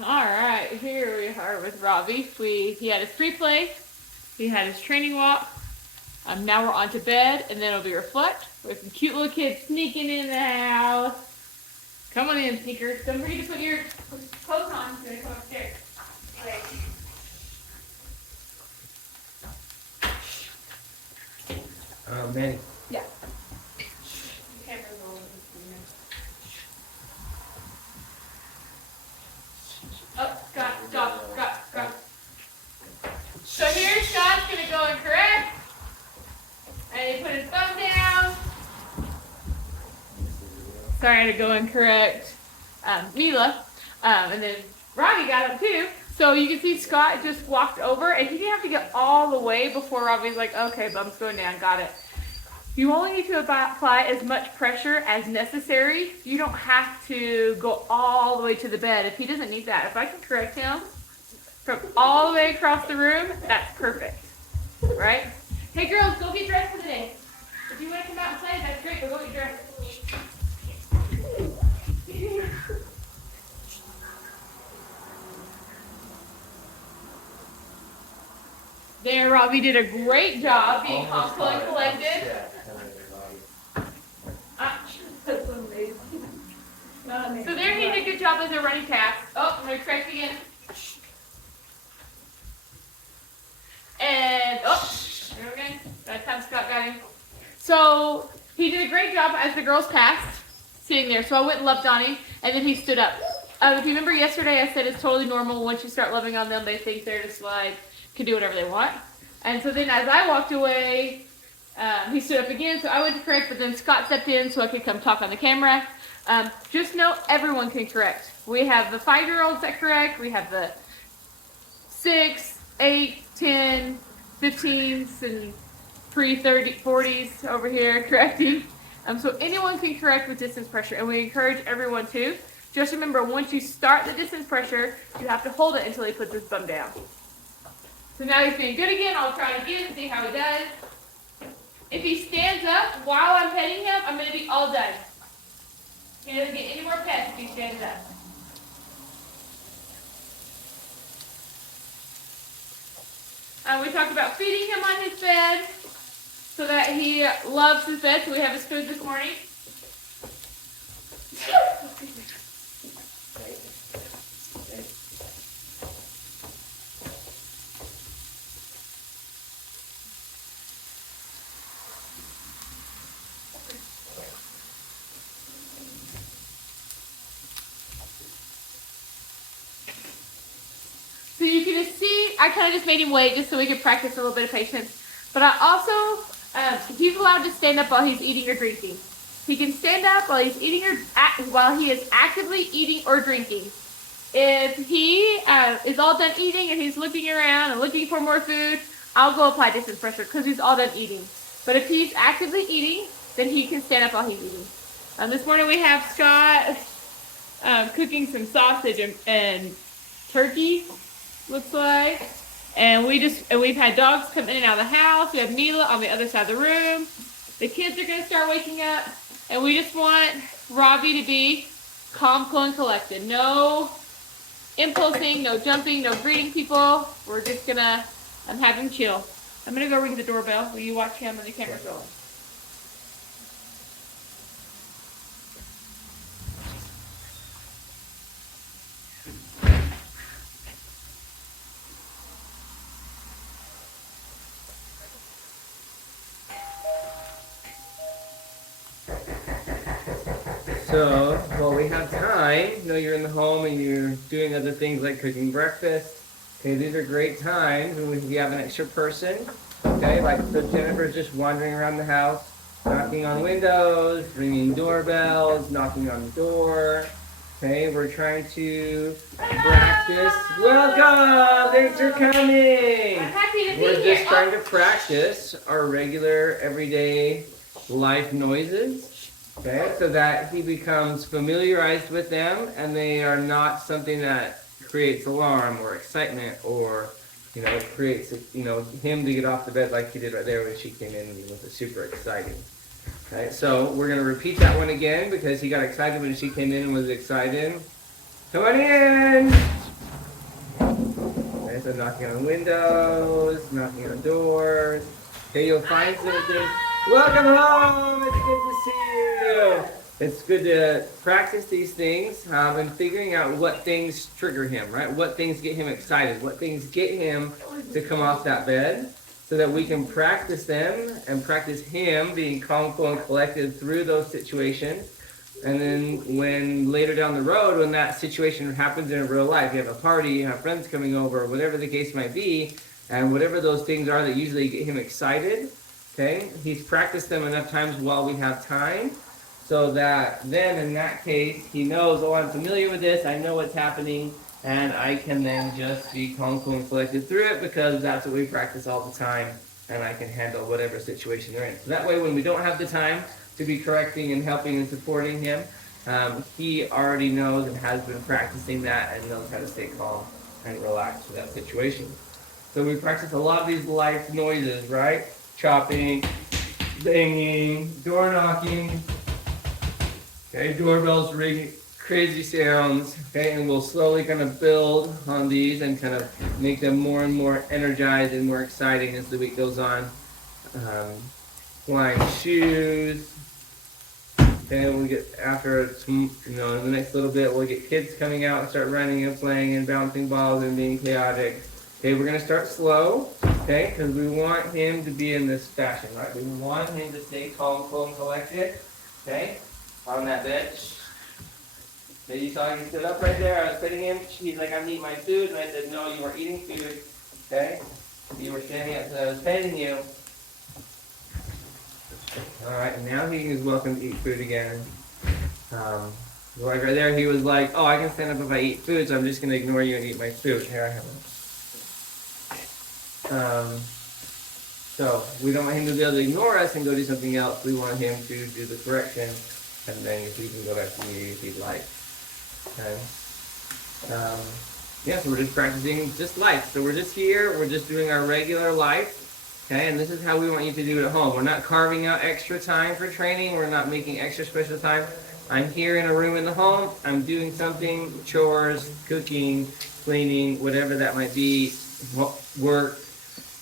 All right, here we are with Ravi. He had his pre-play, he had his training walk. Now we're on to bed, and then it'll be reflect with some cute little kids sneaking in the house. Come on in, sneakers. Don't forget to put your clothes on so they come upstairs. Okay. Manny. Yeah. Oh, Scott. So here Scott's going to go and correct. And he put his thumb down. Sorry, I had to go and correct Mila. And then Ravi got up too. So you can see Scott just walked over, and he didn't have to get all the way before Ravi's like, okay, bum's going down, got it. You only need to apply as much pressure as necessary. You don't have to go all the way to the bed if he doesn't need that. If I can correct him from all the way across the room, that's perfect, right? Hey girls, go get dressed for the day. If you want to come out and play, that's great, but go get dressed. There, Ravi did a great job being calm, cool, and collected. So there he did a good job as a running task. Oh, I'm going to correct again. And, there we go. That time Scott got him. So he did a great job as the girls passed, sitting there. So I went and loved on him, and then he stood up. If you remember yesterday, I said it's totally normal. Once you start loving on them, they think they're just like, can do whatever they want. And so then as I walked away, he stood up again, so I went to correct, but then Scott stepped in so I could come talk on the camera. Just know everyone can correct. We have the 5-year-olds that correct, we have the 6, 8, 10, 15s, and pre-30s, 40s over here correcting. So anyone can correct with distance pressure, and we encourage everyone to. Just remember, once you start the distance pressure, you have to hold it until he puts his thumb down. So now he's doing good again. I'll try it again and see how he does. If he stands up while I'm petting him, I'm going to be all done. He doesn't get any more pets if he stands up. We talked about feeding him on his bed so that he loves his bed. So we have his food this morning. So you can just see, I kind of just made him wait just so we could practice a little bit of patience. But I also, he's allowed to stand up while he's eating or drinking. He can stand up while he's eating or while he is actively eating or drinking. If he is all done eating and he's looking around and looking for more food, I'll go apply distance pressure because he's all done eating. But if he's actively eating, then he can stand up while he's eating. This morning we have Scott cooking some sausage and turkey. Looks like, and we've had dogs come in and out of the house. We have Mila on the other side of the room. The kids are going to start waking up, and we just want Ravi to be calm, cool, and collected. No impulsing, no jumping, no greeting people. We're just gonna have him chill. I'm gonna go ring the doorbell. Will you watch him when the camera's rolling? So, while we have time, you know you're in the home and you're doing other things like cooking breakfast. Okay, these are great times when we have an extra person. Okay, like so Jennifer's just wandering around the house, knocking on windows, ringing doorbells, knocking on the door. Okay, we're trying to practice. Welcome! Thanks for coming! I'm happy to be We're here. just trying to practice our regular, everyday life noises. Okay, so that he becomes familiarized with them and they are not something that creates alarm or excitement or, creates, him to get off the bed like he did right there when she came in and it was super exciting. Okay, so we're going to repeat that one again because he got excited when she came in and was excited. Come on in! Okay, so knocking on windows, knocking on doors. Okay, you'll find some things. Welcome home! It's good to see you! It's good to practice these things and figuring out what things trigger him, right? What things get him excited, what things get him to come off that bed so that we can practice them and practice him being calm, cool, and collected through those situations. And then when later down the road, when that situation happens in real life, you have a party, you have friends coming over, whatever the case might be, and whatever those things are that usually get him excited, okay, he's practiced them enough times while we have time so that then in that case, he knows, oh, I'm familiar with this, I know what's happening, and I can then just be calm, cool, and collected through it because that's what we practice all the time, and I can handle whatever situation they're in. So that way, when we don't have the time to be correcting and helping and supporting him, he already knows and has been practicing that and knows how to stay calm and relaxed for that situation. So we practice a lot of these life noises, right? Chopping, banging, door knocking, okay, doorbells ringing, crazy sounds, okay, and we'll slowly kind of build on these and kind of make them more and more energized and more exciting as the week goes on. Flying shoes. Okay, we get after some, in the next little bit, we'll get kids coming out and start running and playing and bouncing balls and being chaotic. Okay, we're gonna start slow, okay, because we want him to be in this fashion, right? We want him to stay calm, cool, and collected, okay, on that bench. Then you saw he stood up right there. I was petting him. He's like, I'm eating my food, and I said, no, you were eating food, okay? You were standing up, so I was petting you. All right, and now he is welcome to eat food again. Right there, he was like, oh, I can stand up if I eat food, so I'm just going to ignore you and eat my food. Here, I have it. So we don't want him to be able to ignore us and go do something else. We want him to do the correction, and then he can go back to you if he'd like. Okay. Yeah, so we're just practicing just life. So we're just here, we're just doing our regular life. Okay, and this is how we want you to do it at home. We're not carving out extra time for training. We're not making extra special time. I'm here in a room in the home. I'm doing something, chores, cooking, cleaning, whatever that might be, work.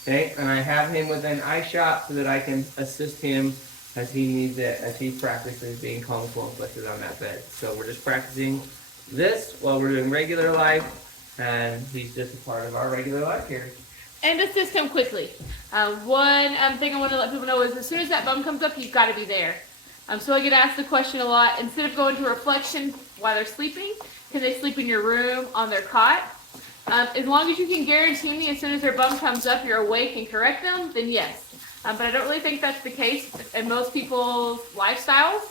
Okay, and I have him within eyeshot so that I can assist him as he needs it, as he practices being calm, cool, and collected on that bed. So we're just practicing this while we're doing regular life, and he's just a part of our regular life here. And assist him quickly. One thing I want to let people know is as soon as that bum comes up, you've got to be there. So I get asked the question a lot, instead of going to reflection while they're sleeping, can they sleep in your room on their cot? As long as you can guarantee me as soon as their bum comes up, you're awake and correct them, then yes. But I don't really think that's the case in most people's lifestyles.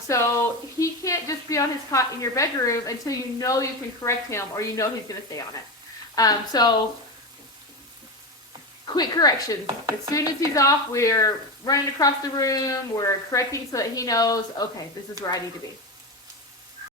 So he can't just be on his cot in your bedroom until you know you can correct him or you know he's going to stay on it. So quick corrections. As soon as he's off, we're running across the room, we're correcting so that he knows, okay, this is where I need to be.